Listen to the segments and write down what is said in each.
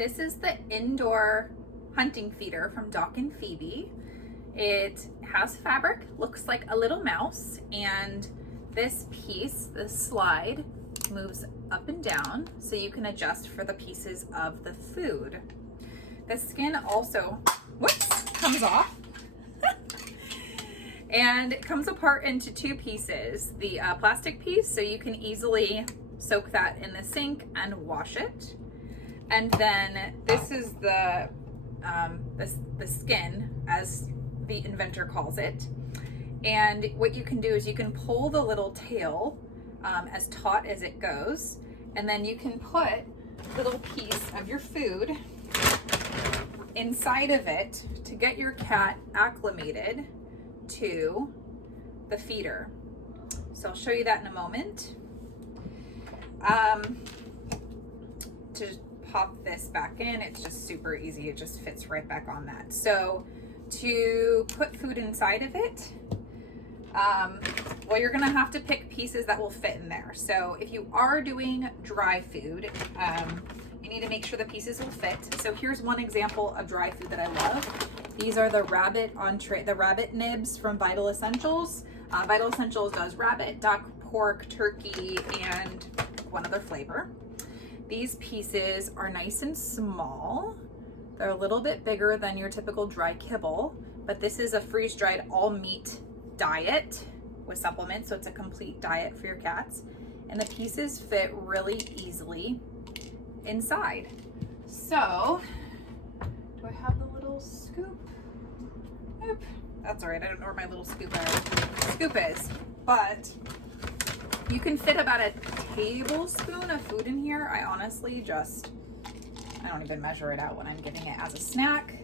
This is the indoor hunting feeder from Doc and Phoebe. It has fabric, looks like a little mouse, and this piece, this slide, moves up and down so you can adjust for the pieces of the food. The skin also, comes off. And it comes apart into two pieces. The plastic piece, so you can easily soak that in the sink and wash it. And then this is the skin, as the inventor calls it. And what you can do is you can pull the little tail as taut as it goes, and then you can put a little piece of your food inside of it to get your cat acclimated to the feeder. So I'll show you that in a moment. To pop this back in, it's just super easy. It just fits right back on that. So to put food inside of it, well, you're gonna have to pick pieces that will fit in there. So if you are doing dry food, you need to make sure the pieces will fit. So here's one example of dry food that I love. These are the rabbit nibs from Vital Essentials. Vital Essentials does rabbit, duck, pork, turkey, and one other flavor. These pieces are nice and small. They're a little bit bigger than your typical dry kibble, but this is a freeze-dried all meat diet with supplements, so it's a complete diet for your cats. And the pieces fit really easily inside. So, do I have the little scoop? Nope. That's all right. I don't know where my little scoop is, but you can fit about a tablespoon of food in here. I honestly I don't even measure it out when I'm giving it as a snack.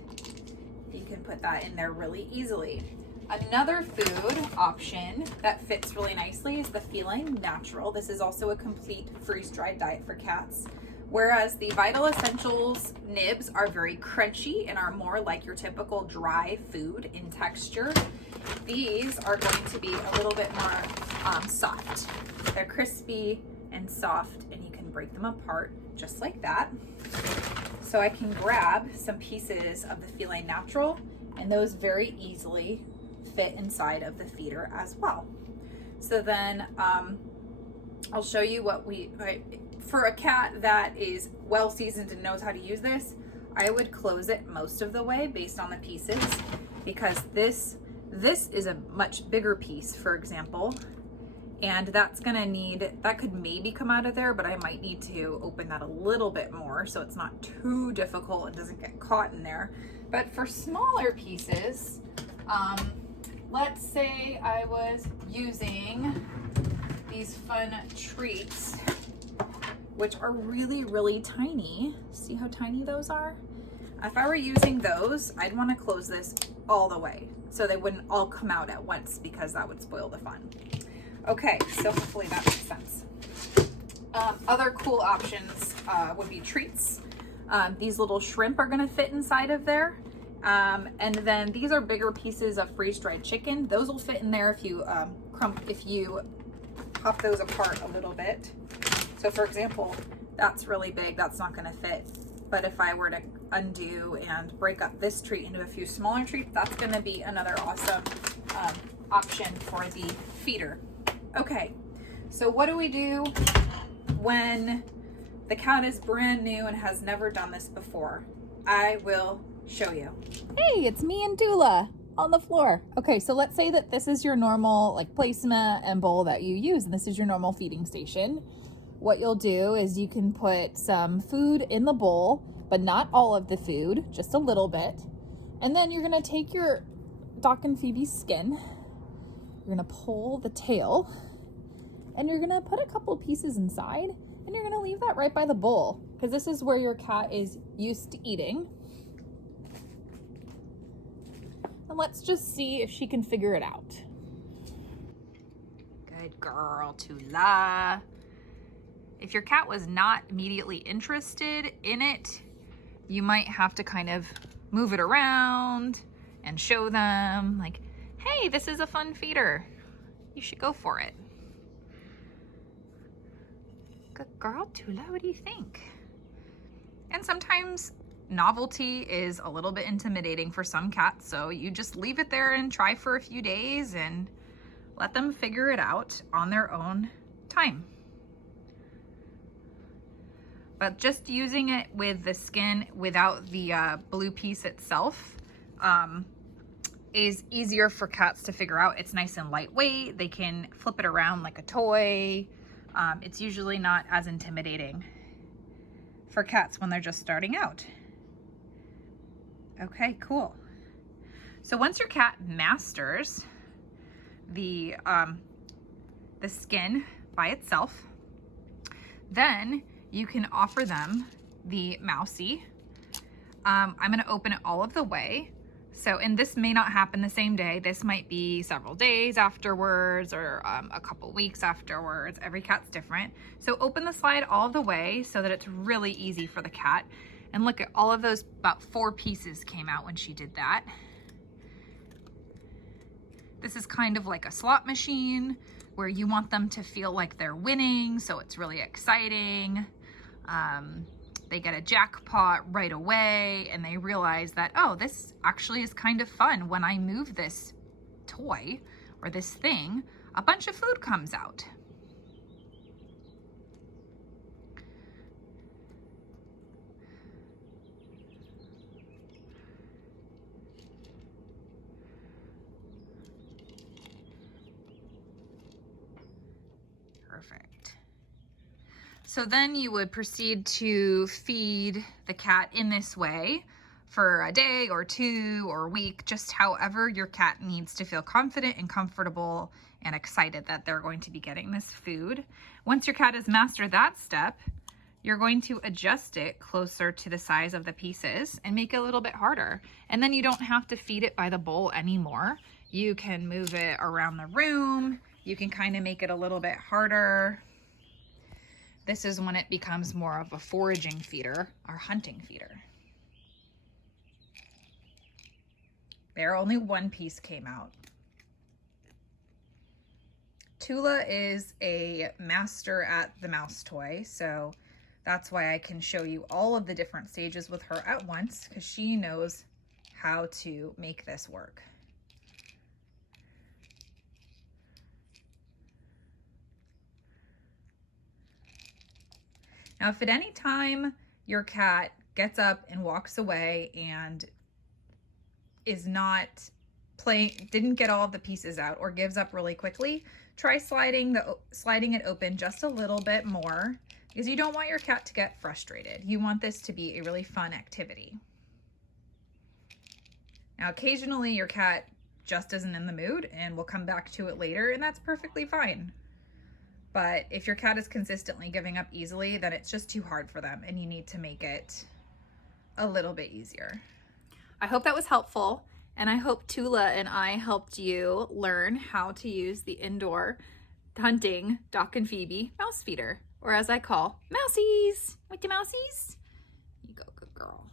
You can put that in there really easily. Another food option that fits really nicely is the Feline Natural. This is also a complete freeze-dried diet for cats. Whereas the Vital Essentials nibs are very crunchy and are more like your typical dry food in texture, these are going to be a little bit more soft. They're crispy and soft, and you can break them apart just like that. So I can grab some pieces of the Feline Natural, and those very easily fit inside of the feeder as well. So then I'll show you what for a cat that is well seasoned and knows how to use this, I would close it most of the way based on the pieces, because this is a much bigger piece, for example, and that could maybe come out of there, but I might need to open that a little bit more so it's not too difficult and doesn't get caught in there. But for smaller pieces, let's say I was using these fun treats, which are really, really tiny. See how tiny those are? If I were using those, I'd want to close this all the way so they wouldn't all come out at once, because that would spoil the fun. Okay, so hopefully that makes sense. Other cool options would be treats. These little shrimp are gonna fit inside of there. And then these are bigger pieces of freeze-dried chicken. Those will fit in there if you pop those apart a little bit. So for example, that's really big, that's not gonna fit. But if I were to undo and break up this treat into a few smaller treats, that's gonna be another awesome option for the feeder. Okay, so what do we do when the cat is brand new and has never done this before? I will show you. Hey, it's me and Dula on the floor. Okay, so let's say that this is your normal placemat and bowl that you use, and this is your normal feeding station. What you'll do is you can put some food in the bowl, but not all of the food, just a little bit. And then you're gonna take your Doc and Phoebe skin, you're gonna pull the tail, and you're gonna put a couple pieces inside, and you're gonna leave that right by the bowl, because this is where your cat is used to eating. And let's just see if she can figure it out. Good girl, Tula. If your cat was not immediately interested in it, you might have to kind of move it around and show them, like, hey, this is a fun feeder. You should go for it. Good girl, Tula, what do you think? And sometimes novelty is a little bit intimidating for some cats, so you just leave it there and try for a few days and let them figure it out on their own time. But just using it with the skin without the blue piece itself is easier for cats to figure out. It's nice and lightweight. They can flip it around like a toy. It's usually not as intimidating for cats when they're just starting out. Okay, cool. So once your cat masters the skin by itself, then you can offer them the Mousy. I'm gonna open it all of the way. So, and this may not happen the same day. This might be several days afterwards or a couple weeks afterwards. Every cat's different. So open the slide all the way so that it's really easy for the cat. And look at all of those, about 4 pieces came out when she did that. This is kind of like a slot machine where you want them to feel like they're winning, so it's really exciting. They get a jackpot right away and they realize that, oh, this actually is kind of fun. When I move this toy or this thing, a bunch of food comes out. Perfect. So then you would proceed to feed the cat in this way for a day or 2 or a week, just however your cat needs to feel confident and comfortable and excited that they're going to be getting this food. Once your cat has mastered that step, you're going to adjust it closer to the size of the pieces and make it a little bit harder. And then you don't have to feed it by the bowl anymore. You can move it around the room. You can kind of make it a little bit harder. This is when it becomes more of a foraging feeder or hunting feeder. There, only 1 piece came out. Tula is a master at the mouse toy, so that's why I can show you all of the different stages with her at once, because she knows how to make this work. Now, if at any time your cat gets up and walks away and is not playing, didn't get all of the pieces out or gives up really quickly, try sliding it open just a little bit more, because you don't want your cat to get frustrated. You want this to be a really fun activity. Now, occasionally your cat just isn't in the mood and we'll come back to it later, and that's perfectly fine. But if your cat is consistently giving up easily, then it's just too hard for them and you need to make it a little bit easier. I hope that was helpful, and I hope Tula and I helped you learn how to use the indoor hunting Doc and Phoebe mouse feeder, or as I call, Mousies. With the Mousies? You go, good girl.